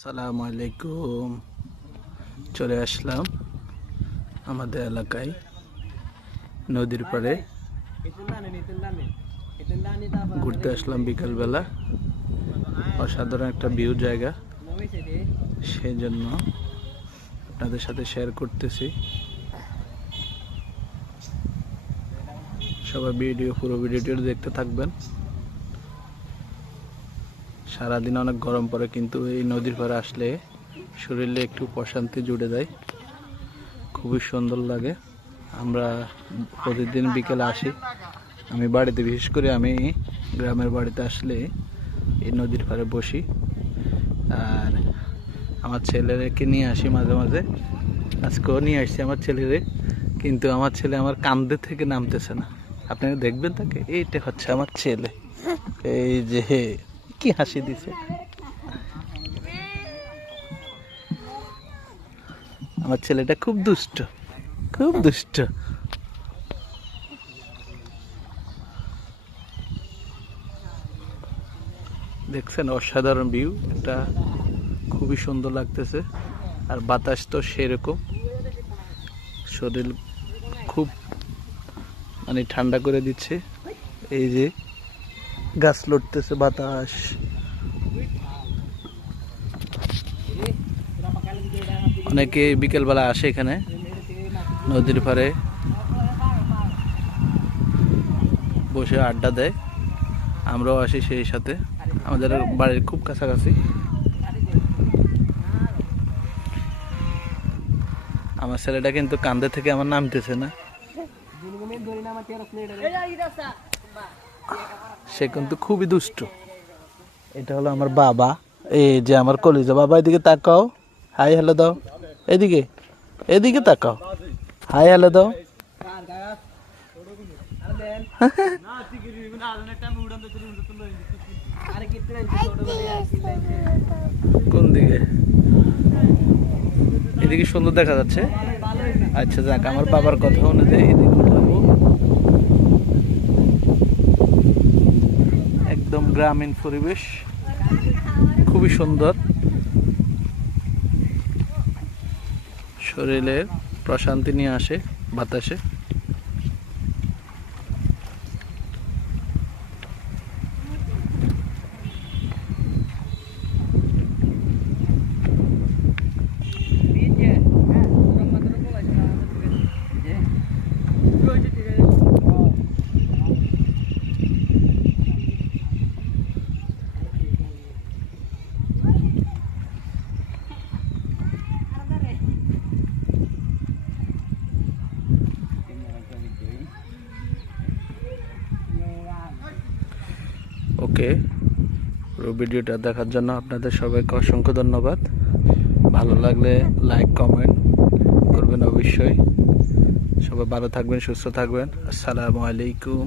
আসসালামু আলাইকুম। চলে আসলাম আমাদের এলাকায় নদীর পাড়ে ঘুরতে আসলাম বিকালবেলা। অসাধারণ একটা ভিউ জায়গা, সেই জন্য আপনাদের সাথে শেয়ার করতেছি। সবাই পুরো ভিডিওটি দেখতে থাকবেন। সারাদিন অনেক গরম পড়ে, কিন্তু এই নদীর পাড়ে আসলে শরীরে একটু প্রশান্তি জুড়ে যায়, খুবই সুন্দর লাগে। আমরা প্রতিদিন বিকেলে আসি। আমি বাড়িতে, বিশেষ করে আমি গ্রামের বাড়িতে আসলে এই নদীর পাড়ে বসি, আর আমার ছেলেকে নিয়ে আসি মাঝে মাঝে। আজকেও নিয়ে আসছি আমার ছেলেরে, কিন্তু আমার ছেলে আমার কান্দে থেকে নামতেছে না। আপনারা দেখবেন তাকে। এইটা হচ্ছে আমার ছেলে, এই যে কি হাসি দিছে। আমার ছেলেটা খুব দুষ্ট, খুব দুষ্ট। দেখছেন অসাধারণ ভিউ, এটা খুবই সুন্দর লাগতেছে। আর বাতাস তো সেরকম, শরীর খুব ঠান্ডা করে দিচ্ছে। এই যে গাছ লড়তেছে, বাতাস। অনেকে বিকেলবেলা আসে এখানে নদীর পাড়ে বসে আড্ডা দেয়। আমরাও আসি সেই সাথে, আমাদের বাড়ির খুব কাছাকাছি। আমার ছেলেটা কিন্তু কান্দে থেকে আমার নামতেছে না, সে কিন্তু খুবই দুষ্ট। এটা হলো আমার বাবা, এই যে আমার কলিজা বাবা। এদিকে তাকাও, হাই হ্যালো দাও। এদিকে, এদিকে তাকাও, হাই হ্যালো দাও। কোন দিকে? এদিকে সুন্দর দেখা যাচ্ছে। আচ্ছা যাক, আমার বাবার কথা অনুযায়ী এদিকে উঠাবো। একদম গ্রামীণ পরিবেশ, খুবই সুন্দর। শরীরে প্রশান্তি নিয়ে আসে বাতাসে। ওকে, পুরো ভিডিওটা দেখার জন্য আপনাদের সবাইকে অসংখ্য ধন্যবাদ। ভালো লাগলে লাইক কমেন্ট করবেন অবশ্যই। সবাই ভালো থাকবেন, সুস্থ থাকবেন। আসসালামু আলাইকুম।